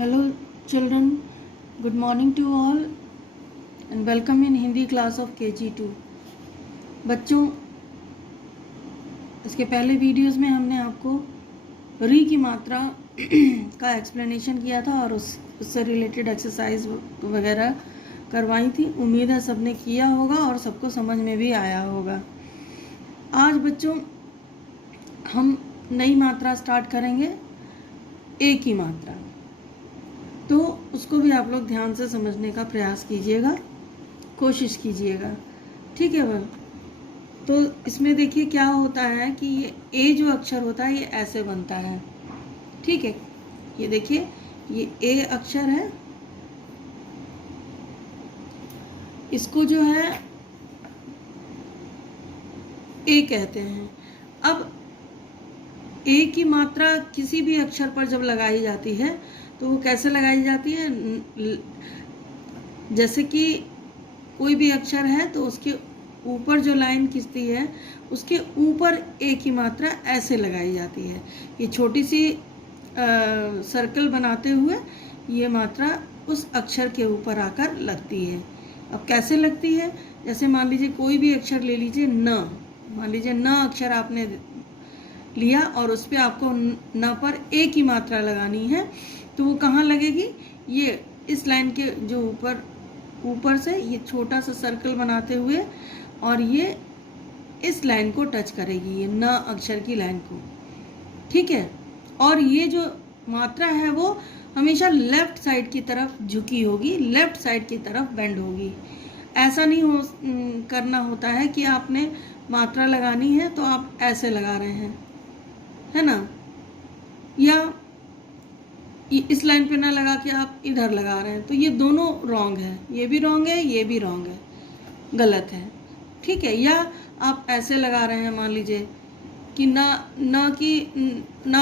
Hello children, good morning to all and welcome in Hindi class of KG2। बच्चों, इसके पहले videos में हमने आपको री की मात्रा का एक्सप्लेनेशन किया था और उससे रिलेटेड एक्सरसाइज वगैरह करवाई थी। उम्मीद है सबने किया होगा और सबको समझ में भी आया होगा। आज बच्चों हम नई मात्रा स्टार्ट करेंगे, ए की मात्रा। तो उसको भी आप लोग ध्यान से समझने का प्रयास कीजिएगा, कोशिश कीजिएगा, ठीक है बल। तो इसमें देखिए क्या होता है कि ये ए जो अक्षर होता है ये ऐसे बनता है, ठीक है। ये देखिए ये ए अक्षर है, इसको जो है ए कहते हैं। अब ए की मात्रा किसी भी अक्षर पर जब लगाई जाती है तो वो कैसे लगाई जाती है, जैसे कि कोई भी अक्षर है तो उसके ऊपर जो लाइन खिंचती है उसके ऊपर ए की मात्रा ऐसे लगाई जाती है। ये छोटी सी सर्कल बनाते हुए ये मात्रा उस अक्षर के ऊपर आकर लगती है। अब कैसे लगती है, जैसे मान लीजिए कोई भी अक्षर ले लीजिए, न, मान लीजिए न अक्षर आपने लिया और उस पर आपको न पर ए की मात्रा लगानी है तो वो कहाँ लगेगी, ये इस लाइन के जो ऊपर से ये छोटा सा सर्कल बनाते हुए और ये इस लाइन को टच करेगी, ये न अक्षर की लाइन को, ठीक है। और ये जो मात्रा है वो हमेशा लेफ्ट साइड की तरफ झुकी होगी, लेफ्ट साइड की तरफ बेंड होगी। ऐसा नहीं करना होता है कि आपने मात्रा लगानी है तो आप ऐसे लगा रहे हैं, है ना, या इस लाइन पे ना लगा के आप इधर लगा रहे हैं, तो ये दोनों रॉन्ग है, ये भी रॉन्ग है, ये भी रॉन्ग है, गलत है, ठीक है। या आप ऐसे लगा रहे हैं, मान लीजिए कि ना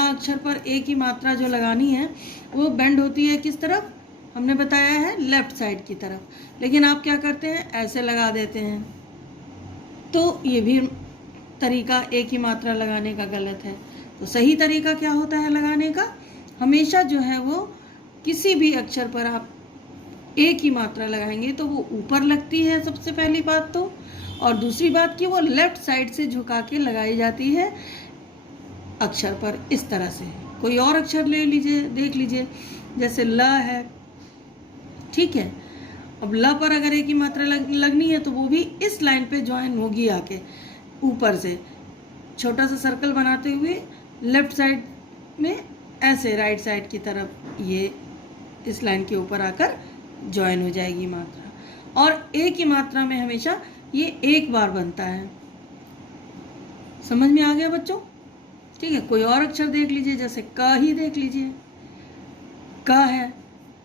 अक्षर पर ए की मात्रा जो लगानी है वो बेंड होती है किस तरफ, हमने बताया है लेफ्ट साइड की तरफ, लेकिन आप क्या करते हैं, ऐसे लगा देते हैं। तो ये भी तरीका ए की मात्रा लगाने का गलत है। तो सही तरीका क्या होता है लगाने का, हमेशा जो है वो किसी भी अक्षर पर आप ए की मात्रा लगाएंगे तो वो ऊपर लगती है सबसे पहली बात तो, और दूसरी बात कि वो लेफ्ट साइड से झुका के लगाई जाती है अक्षर पर, इस तरह से। कोई और अक्षर ले लीजिए, देख लीजिए, जैसे ल है, ठीक है। अब ल पर अगर ए की मात्रा लगनी है तो वो भी इस लाइन पे ज्वाइन होगी आके ऊपर से, छोटा सा सर्कल बनाते हुए लेफ्ट साइड में ऐसे राइट साइड की तरफ ये इस लाइन के ऊपर आकर ज्वाइन हो जाएगी मात्रा। और ए की मात्रा में हमेशा ये एक बार बनता है। समझ में आ गया बच्चों, ठीक है। कोई और अक्षर देख लीजिए, जैसे क ही देख लीजिए, क है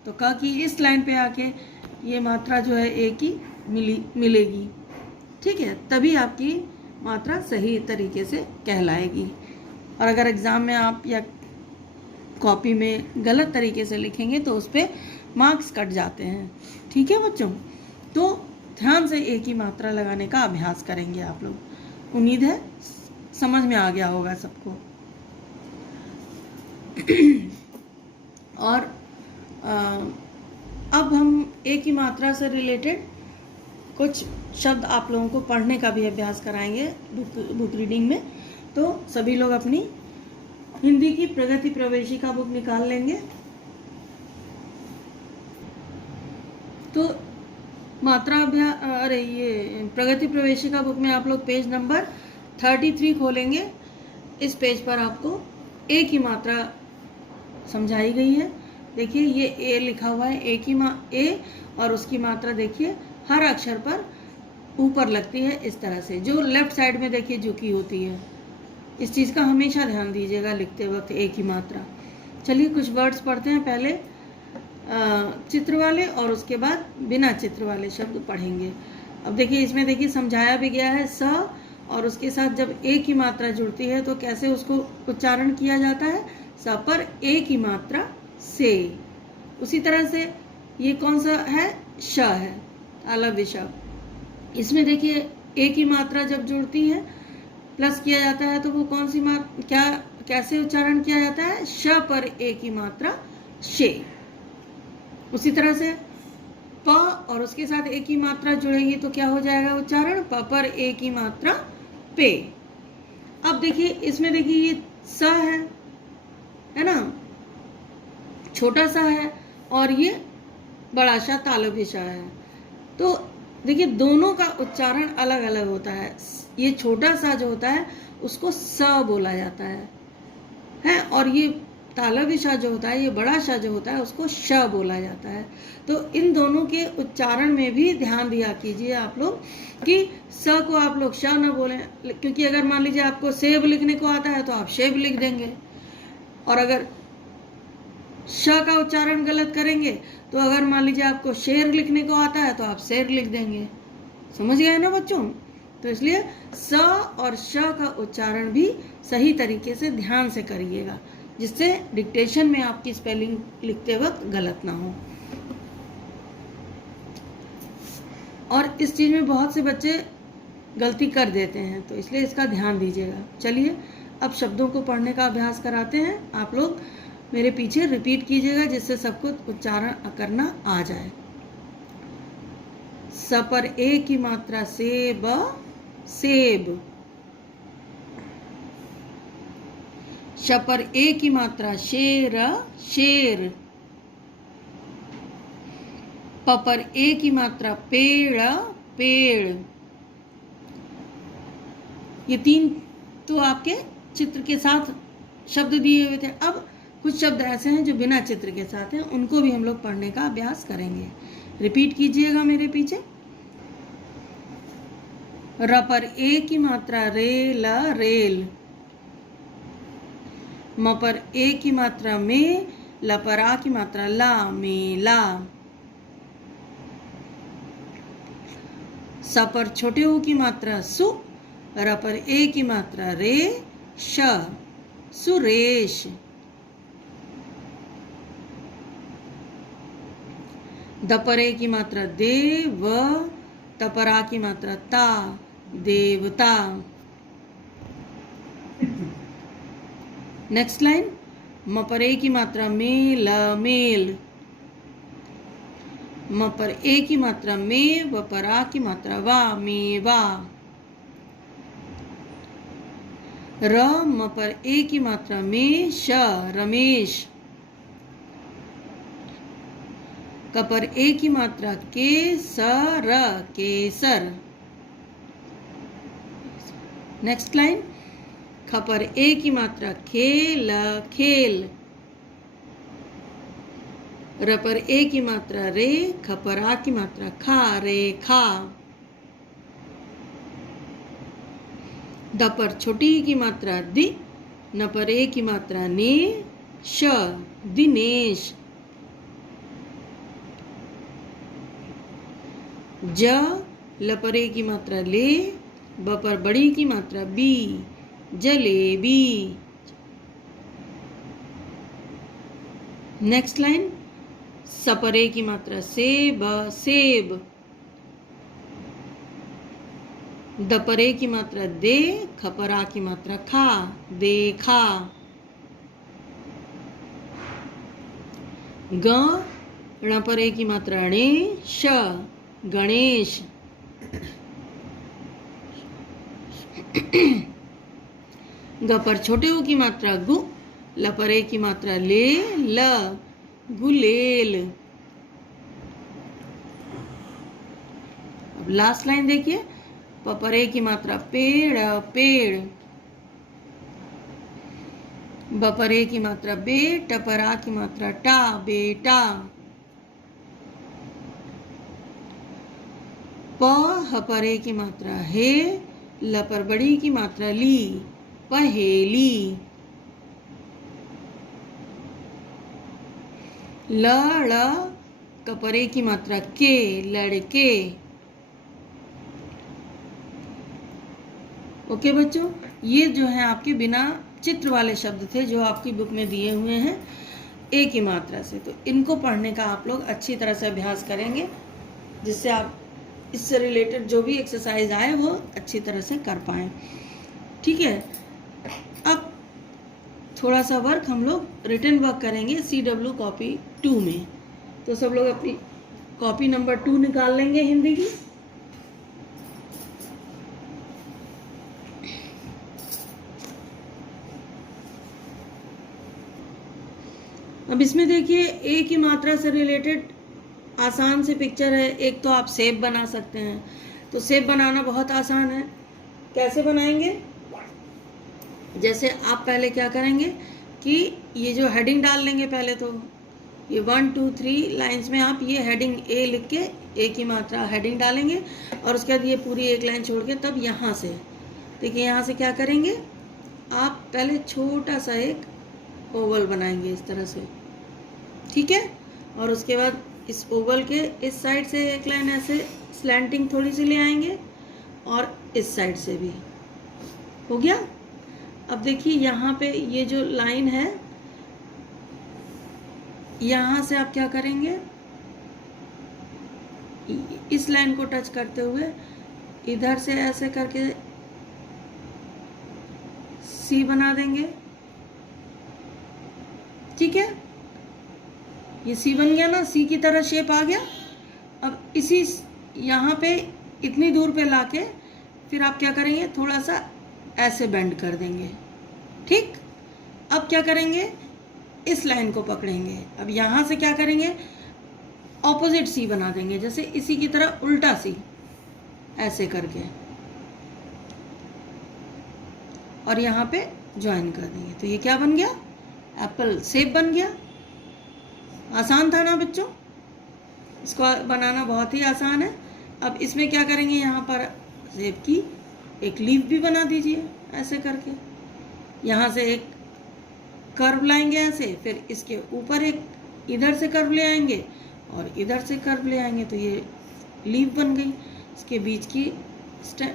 तो क की इस लाइन पे आके ये मात्रा जो है ए की मिलेगी, ठीक है, तभी आपकी मात्रा सही तरीके से कहलाएगी। और अगर एग्ज़ाम में आप या कॉपी में गलत तरीके से लिखेंगे तो उस पर मार्क्स कट जाते हैं, ठीक है बच्चों। तो ध्यान से ए की मात्रा लगाने का अभ्यास करेंगे आप लोग। उम्मीद है समझ में आ गया होगा सबको। और अब हम ए की मात्रा से रिलेटेड कुछ शब्द आप लोगों को पढ़ने का भी अभ्यास कराएंगे बुक रीडिंग में। तो सभी लोग अपनी हिंदी की प्रगति प्रवेशिका बुक निकाल लेंगे। तो मात्रा अभ्यास, अरे ये प्रगति प्रवेशिका बुक में आप लोग पेज नंबर 33 खोलेंगे। इस पेज पर आपको ए की मात्रा समझाई गई है। देखिए ये ए लिखा हुआ है, ए और उसकी मात्रा देखिए हर अक्षर पर ऊपर लगती है इस तरह से, जो लेफ्ट साइड में देखिए झुकी होती है। इस चीज़ का हमेशा ध्यान दीजिएगा लिखते वक्त ए की मात्रा। चलिए कुछ वर्ड्स पढ़ते हैं, पहले चित्र वाले और उसके बाद बिना चित्र वाले शब्द पढ़ेंगे। अब देखिए इसमें देखिए समझाया भी गया है, स और उसके साथ जब ए की मात्रा जुड़ती है तो कैसे उसको उच्चारण किया जाता है, स पर ए की मात्रा से। उसी तरह से ये कौन सा है, श है, अलग शब्द। इसमें देखिए ए की मात्रा जब जुड़ती है प्लस किया जाता है तो वो कौन सी कैसे उच्चारण किया जाता है, श पर ए की मात्रा शे। उसी तरह से प और उसके साथ ए की मात्रा जुड़ेगी तो क्या हो जाएगा उच्चारण, प पर ए की मात्रा पे। अब देखिए इसमें देखिए ये स है ना, छोटा सा है, और ये बड़ा सा तालव्य सा है। तो देखिए दोनों का उच्चारण अलग अलग होता है। ये छोटा सा जो होता है उसको स बोला जाता है, और ये तालव्य सा जो होता है, ये बड़ा सा जो होता है उसको श बोला जाता है। तो इन दोनों के उच्चारण में भी ध्यान दिया कीजिए आप लोग कि स को आप लोग श न बोलें, क्योंकि अगर मान लीजिए आपको सेब लिखने को आता है तो आप शेब लिख देंगे, और अगर श का उच्चारण गलत करेंगे तो अगर मान लीजिए आपको शेर लिखने को आता है तो आप शेर लिख देंगे। समझ गए ना बच्चों? तो इसलिए स और श का उच्चारण भी सही तरीके से ध्यान से करिएगा, जिससे डिक्टेशन में आपकी स्पेलिंग लिखते वक्त गलत ना हो। और इस चीज़ में बहुत से बच्चे गलती कर देते हैं, तो इसलिए इसका ध्यान दीजिएगा। चलिए अब शब्दों को पढ़ने का अभ्यास कराते हैं। आप लोग मेरे पीछे रिपीट कीजिएगा, जिससे सबको उच्चारण करना आ जाए। स पर ए की मात्रा सेब, सेब। श पर ए की मात्रा शेर, शेर। प पर ए की मात्रा पेड़, पेड़। ये तीन तो आपके चित्र के साथ शब्द दिए हुए थे। अब कुछ शब्द ऐसे हैं जो बिना चित्र के साथ हैं, उनको भी हम लोग पढ़ने का अभ्यास करेंगे। रिपीट कीजिएगा मेरे पीछे। र पर ए की मात्रा रेल, रेल। म पर ए की मात्रा में, ल पर आ की मात्रा ला, मेला। स पर छोटे ऊ की मात्रा सु, र पर ए की मात्रा रे, श, सुरेश। द पर ए की मात्रा देव, त पर आ की मात्रा ता, देवता। Next line. म पर ए की मात्रा मेल, मेल। म पर ए की मात्रा में, व पर आ की मात्रा वा, मेवा। र म पर ए की मात्रा में, श, रमेश। क पर ए की मात्रा के, स, र, केसर। Next line. ख पर ए की मात्रा खेल, खेल। र पर ए की मात्रा रे, ख पर आ की मात्रा खा, रेखा। द पर छोटी की मात्रा दि, न पर ए की मात्रा ने, श, दिनेश। ज, ल पर ए की मात्रा ले, ब पर बड़ी की मात्रा बी, जलेबी। Next line. स पर ए की मात्रा सेब, सेब। द पर ए की मात्रा दे, ख पर आ की मात्रा खा, देखा। ग, ण पर ए की मात्रा णे, श, गणेश। ग पर छोटे ऊ की मात्रा गु, ल पर ए की मात्रा ले, ल, गुलेल। अब लास्ट लाइन देखिए। प पर ए की मात्रा पेड़, पेड़। ब पर ए की मात्रा बे, ट पर आ की मात्रा टा, बेटा। प ह पर ए की मात्रा हे, ल पर बड़ी की मात्रा ली, पहेली। ल, ड़, क पर ए की मात्रा के, लड़के। ओके बच्चों, ये जो है आपके बिना चित्र वाले शब्द थे जो आपकी बुक में दिए हुए हैं ए की मात्रा से। तो इनको पढ़ने का आप लोग अच्छी तरह से अभ्यास करेंगे, जिससे आप इससे रिलेटेड जो भी एक्सरसाइज आए वो अच्छी तरह से कर पाएँ। ठीक है। अब थोड़ा सा वर्क हम लोग रिटन वर्क करेंगे CW कॉपी 2 में। तो सब लोग अपनी कॉपी नंबर 2 निकाल लेंगे हिंदी की। अब इसमें देखिए ए की मात्रा से रिलेटेड आसान सी पिक्चर है। एक तो आप सेब बना सकते हैं, तो सेब बनाना बहुत आसान है। कैसे बनाएंगे? जैसे आप पहले क्या करेंगे कि ये जो हेडिंग डाल लेंगे, पहले तो ये 1 2 3 लाइंस में आप ये हेडिंग ए लिख के ए की मात्रा हेडिंग डालेंगे, और उसके बाद ये पूरी एक लाइन छोड़ के तब यहाँ से देखिए, यहाँ से क्या करेंगे आप पहले छोटा सा एक ओवल बनाएंगे इस तरह से, ठीक है। और उसके बाद इस ओवल के इस साइड से एक लाइन ऐसे स्लैंटिंग थोड़ी सी ले आएंगे, और इस साइड से भी हो गया। अब देखिए यहाँ पे ये जो लाइन है, यहाँ से आप क्या करेंगे, इस लाइन को टच करते हुए इधर से ऐसे करके सी बना देंगे, ठीक है। ये सी बन गया ना, सी की तरह शेप आ गया। अब इसी यहाँ पे इतनी दूर पे लाके फिर आप क्या करेंगे, थोड़ा सा ऐसे बेंड कर देंगे, ठीक। अब क्या करेंगे, इस लाइन को पकड़ेंगे। अब यहाँ से क्या करेंगे, ऑपोजिट सी बना देंगे, जैसे इसी की तरह उल्टा सी ऐसे करके, और यहाँ पे ज्वाइन कर देंगे। तो ये क्या बन गया, एप्पल सेब बन गया। आसान था ना बच्चों, इसको बनाना बहुत ही आसान है। अब इसमें क्या करेंगे, यहाँ पर सेब की एक लीफ भी बना दीजिए ऐसे करके। यहाँ से एक कर्व लाएंगे ऐसे, फिर इसके ऊपर एक इधर से कर्व ले आएंगे और इधर से कर्व ले आएंगे, तो ये लीफ बन गई। इसके बीच की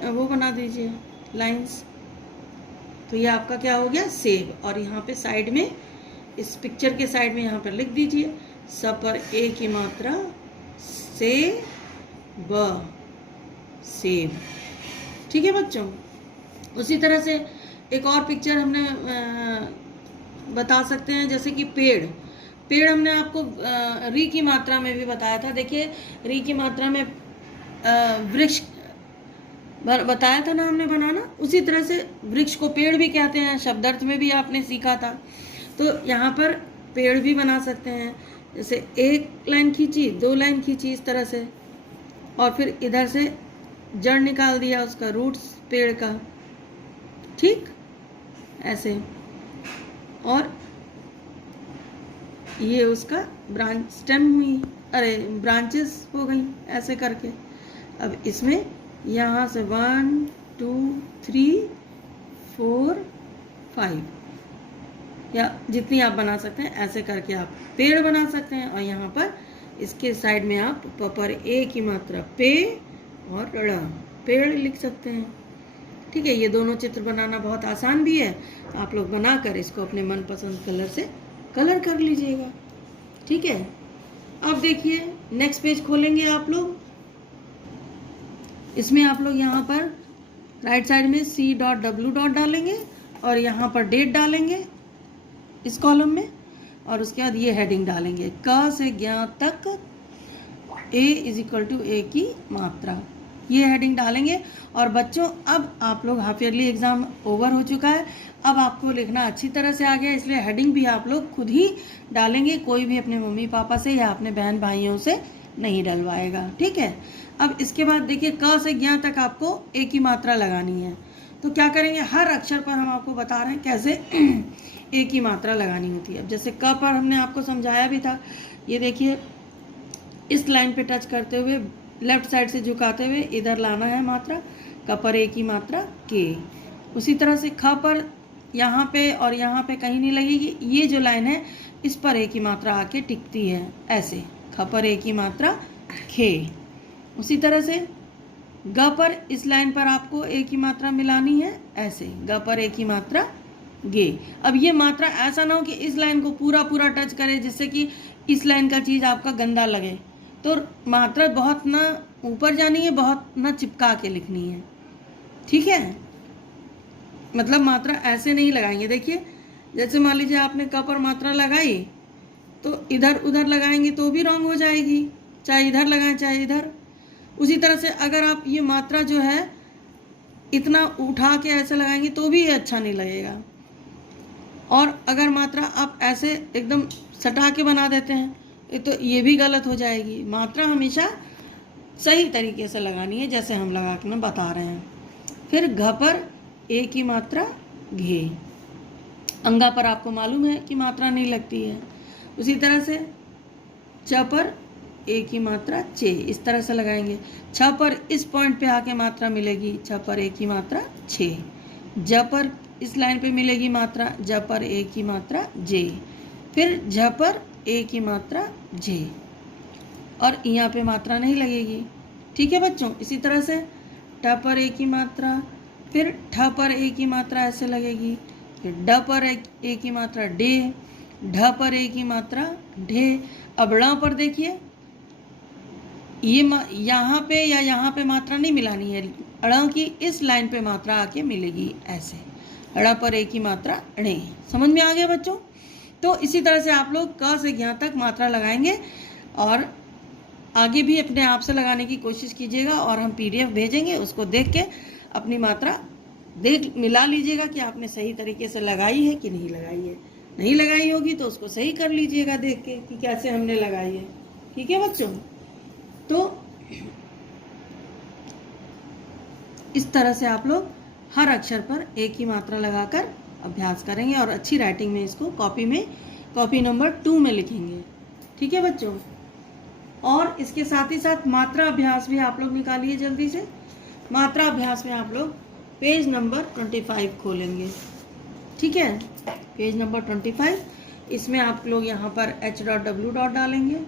वो बना दीजिए लाइंस। तो ये आपका क्या हो गया, सेब। और यहाँ पे साइड में, इस पिक्चर के साइड में यहाँ पर लिख दीजिए स पर ए की मात्रा से ब, सेब, ठीक है बच्चों। उसी तरह से एक और पिक्चर हमने बता सकते हैं, जैसे कि पेड़। पेड़ हमने आपको री की मात्रा में भी बताया था। देखिए री की मात्रा में वृक्ष बताया था ना हमने बनाना। उसी तरह से वृक्ष को पेड़ भी कहते हैं, शब्दार्थ में भी आपने सीखा था। तो यहाँ पर पेड़ भी बना सकते हैं, जैसे एक लाइन खींची, 2 लाइन खींची इस तरह से, और फिर इधर से जड़ निकाल दिया उसका, रूट्स पेड़ का, ठीक ऐसे। और ये उसका ब्रांच स्टेम हुई, अरे ब्रांचेस हो गई ऐसे करके। अब इसमें यहाँ से 1 2 3 4 5 या जितनी आप बना सकते हैं ऐसे करके आप पेड़ बना सकते हैं। और यहाँ पर इसके साइड में आप पर ए की मात्रा पे और ड़, पेड़ लिख सकते हैं, ठीक है। ये दोनों चित्र बनाना बहुत आसान भी है। आप लोग बनाकर इसको अपने मनपसंद कलर से कलर कर लीजिएगा, ठीक है। अब देखिए नेक्स्ट पेज खोलेंगे आप लोग। इसमें आप लोग यहाँ पर राइट साइड में C.W. डालेंगे और यहाँ पर डेट डालेंगे इस कॉलम में, और उसके बाद ये हेडिंग डालेंगे क से ज्ञ तक A = A की मात्रा, ये हेडिंग डालेंगे। और बच्चों अब आप लोग हाफ ईयरली एग्ज़ाम ओवर हो चुका है, अब आपको लिखना अच्छी तरह से आ गया, इसलिए हेडिंग भी आप लोग खुद ही डालेंगे, कोई भी अपने मम्मी पापा से या अपने बहन भाइयों से नहीं डलवाएगा, ठीक है। अब इसके बाद देखिए क से ज्ञ तक आपको ए की मात्रा लगानी है। तो क्या करेंगे, हर अक्षर पर हम आपको बता रहे हैं कैसे ए की मात्रा लगानी होती है। अब जैसे क पर हमने आपको समझाया भी था, ये देखिए इस लाइन पे टच करते हुए लेफ्ट साइड से झुकाते हुए इधर लाना है मात्रा, क पर ए की मात्रा के। उसी तरह से ख पर यहाँ पे और यहाँ पे कहीं नहीं लगेगी, ये जो लाइन है इस पर ए की मात्रा आके टिकती है ऐसे, ख पर ए की मात्रा खे। उसी तरह से ग पर इस लाइन पर आपको ए की मात्रा मिलानी है ऐसे, ग पर ए की मात्रा गे। अब ये मात्रा ऐसा ना हो कि इस लाइन को पूरा पूरा टच करे जिससे कि इस लाइन का चीज़ आपका गंदा लगे। तो मात्रा बहुत ना ऊपर जानी है, बहुत ना चिपका के लिखनी है, ठीक है। मतलब मात्रा ऐसे नहीं लगाएंगे। देखिए जैसे मान लीजिए आपने क पर मात्रा लगाई तो इधर उधर लगाएंगे तो भी रॉन्ग हो जाएगी, चाहे इधर लगाएं चाहे इधर। उसी तरह से अगर आप ये मात्रा जो है इतना उठा के ऐसे लगाएंगे तो भी ये अच्छा नहीं लगेगा। और अगर मात्रा आप ऐसे एकदम सटा के बना देते हैं तो ये भी गलत हो जाएगी। मात्रा हमेशा सही तरीके से लगानी है, जैसे हम लगा के बता रहे हैं। फिर घ पर ए की मात्रा घे, अंगा पर आपको मालूम है कि मात्रा नहीं लगती है। उसी तरह से च पर ए की मात्रा चे, इस तरह से लगाएंगे। छ पर इस पॉइंट पे आके मात्रा मिलेगी, छ पर ए की मात्रा छे। ज पर इस लाइन पे मिलेगी मात्रा, ज पर ए की मात्रा जे। फिर झ पर ए की मात्रा जे, और यहाँ पे मात्रा नहीं लगेगी। ठीक है बच्चों। इसी तरह से ट पर ए की मात्रा, फिर ठ पर ए की मात्रा ऐसे लगेगी, फिर ड पर ए की मात्रा डे, ढ पर ए की मात्रा ढे। अब ड़ पर देखिए, ये यहाँ पे या यहाँ पे मात्रा नहीं मिलानी है, ड़ की इस लाइन पे मात्रा आके मिलेगी ऐसे, ड़ पर ए की मात्रा णे। समझ में आ गया बच्चों। तो इसी तरह से आप लोग क से ज्ञ तक मात्रा लगाएंगे और आगे भी अपने आप से लगाने की कोशिश कीजिएगा, और हम PDF भेजेंगे, उसको देख के अपनी मात्रा मिला लीजिएगा कि आपने सही तरीके से लगाई है कि नहीं लगाई है। नहीं लगाई होगी तो उसको सही कर लीजिएगा देख के कि कैसे हमने लगाई है। ठीक है बच्चों। तो इस तरह से आप लोग हर अक्षर पर एक ही मात्रा लगाकर अभ्यास करेंगे और अच्छी राइटिंग में इसको कॉपी नंबर 2 में लिखेंगे। ठीक है बच्चों। और इसके साथ ही साथ मात्रा अभ्यास भी आप लोग निकालिए जल्दी से। मात्रा अभ्यास में आप लोग पेज नंबर 25 खोलेंगे। ठीक है, पेज नंबर 25। इसमें आप लोग यहाँ पर H.W. डालेंगे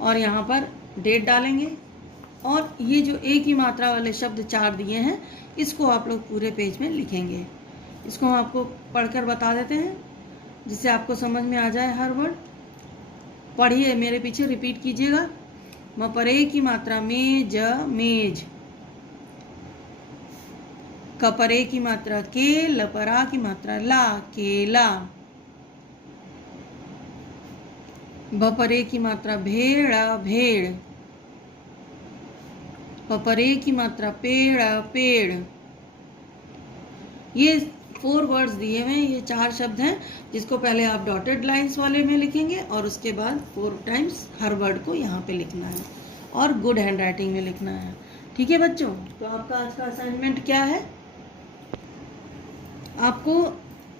और यहाँ पर डेट डालेंगे, और ये जो एक ही मात्रा वाले शब्द 4 दिए हैं इसको आप लोग पूरे पेज में लिखेंगे। इसको हम आपको पढ़कर बता देते हैं जिससे आपको समझ में आ जाए हर वर्ड। पढ़िए, मेरे पीछे रिपीट कीजिएगा। म पर ए की मात्रा मेज मेज, क पर ए की मात्रा के, ल पर आ की मात्रा ला केला, भ पर ए की मात्रा भेड़ भेड़, प पर ए की मात्रा पेड़ पेड़। ये 4 वर्ड्स दिए हुए हैं, ये 4 शब्द हैं जिसको पहले आप डॉटेड लाइंस वाले में लिखेंगे और उसके बाद 4 टाइम्स हर वर्ड को यहाँ पे लिखना है और गुड हैंड राइटिंग में लिखना है। ठीक है बच्चों। तो आपका आज का असाइनमेंट क्या है? आपको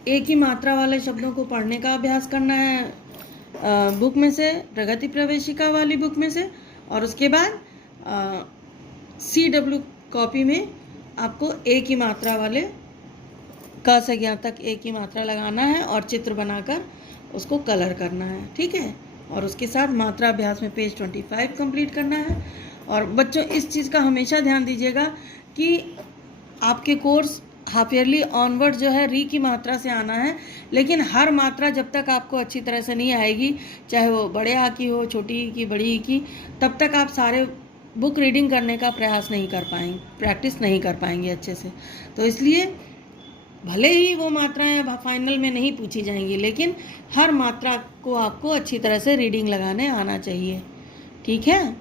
एक ही मात्रा वाले शब्दों को पढ़ने का अभ्यास करना है बुक में से, प्रगति प्रवेशिका वाली बुक में से, और उसके बाद CW कॉपी में आपको एक ही मात्रा वाले क से ज्ञ तक एक ही मात्रा लगाना है और चित्र बनाकर उसको कलर करना है। ठीक है। और उसके साथ मात्रा अभ्यास में पेज 25 कंप्लीट करना है। और बच्चों इस चीज़ का हमेशा ध्यान दीजिएगा कि आपके कोर्स हाफ ईयरली ऑनवर्ड जो है री की मात्रा से आना है, लेकिन हर मात्रा जब तक आपको अच्छी तरह से नहीं आएगी, चाहे वो बड़े आ की हो, छोटी ई की, बड़ी ई की, तब तक आप सारे बुक रीडिंग करने का प्रयास नहीं कर पाएंगे, प्रैक्टिस नहीं कर पाएंगे अच्छे से। तो इसलिए भले ही वो मात्राएं फाइनल में नहीं पूछी जाएंगी, लेकिन हर मात्रा को आपको अच्छी तरह से रीडिंग लगाने आना चाहिए। ठीक है।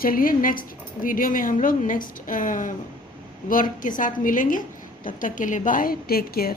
चलिए नेक्स्ट वीडियो में हम लोग नेक्स्ट वर्क के साथ मिलेंगे। तब तक के लिए बाय, टेक केयर।